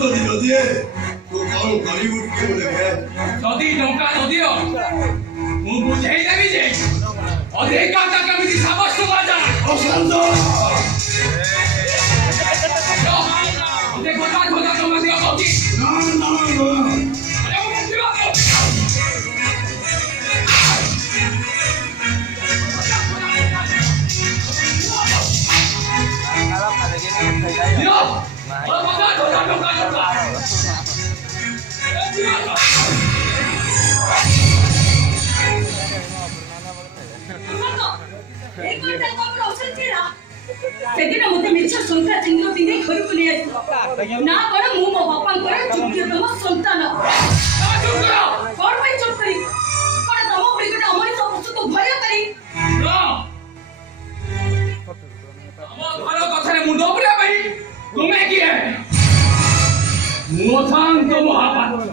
যদি নদিয়ে তো কারণ গাড়ি উঠকে বলে যদি টঙ্কা নদিও ମୁଁ ବୁଝେଇ ଦେବି ଯେ ଅଧିକାରଟା କେମିତି ସାବ୍ୟସ୍ତ କରାଯାଏ। ଅଶାନ୍ତ ମୋତେ କଥା କଥା ଟଙ୍କା ଦିଅ କହୁଛି। ନା ନା सेदिन मते मिच्छा संख्या चिन्ह पिंदे घर को ले ना कोन मु मो बापा को चुक्तितम संतान चुप करो कोन भाई चुप करी कोन तम बड़ी को अमरी सब वस्तु भय करी ଆମ ଘର କଥାରେ ମୁଣ୍ଡ ଉପରେ ଭାଇ ତୁମେ କିଏ ମୁଁ ଶାନ୍ତ ମହାପାତ୍ର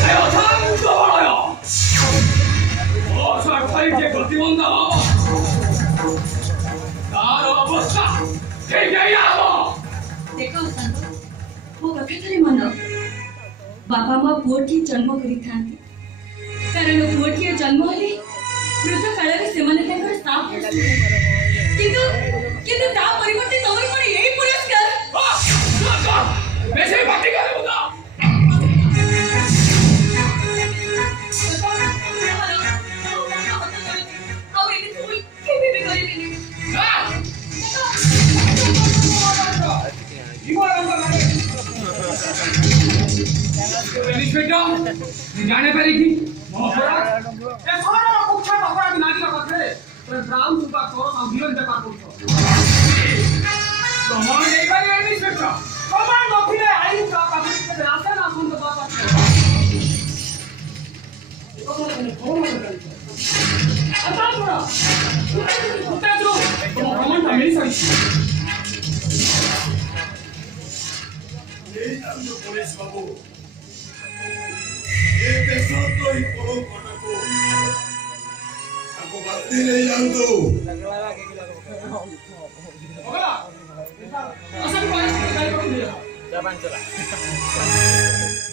ସେ ଅଶାନ୍ତ ବଳୟ ମୋ ସ୍ୱାର୍ଥରେ ଯେ ପ୍ରତିବନ୍ଧ ତାର ଅବସ୍ଥା ଠିକ ହେବ देखो संत मो कथा थरे मन बापा मा पुओठी जन्म करी थांती कारण पुओठी जन्म होली वृद्ध काल रे से माने ताकर साफ किंतु किंतु ता परिवर्ते तमर कोन एही पुरस्कार बेसे बात करे बुदा और एनी फूल केबे भी करिबिनी जाने पारी की ए सोना कुछा अपराध नागी रखथे ब्राउन सुपा तोर अंबियन देखा करतो कमान नहीं पारी नहीं सकता कमान नथिले आई का काबू के रास्ता ना सुन तो बात आता छोड़ा उठा दो कमान था मेरी सही এই নাম পুলিশ বাবু এই দেশত তো এই কোনো কটাকো আপো বাতি নেই জানতো होगा असल को गाड़ी पकड़ लिया Jalan.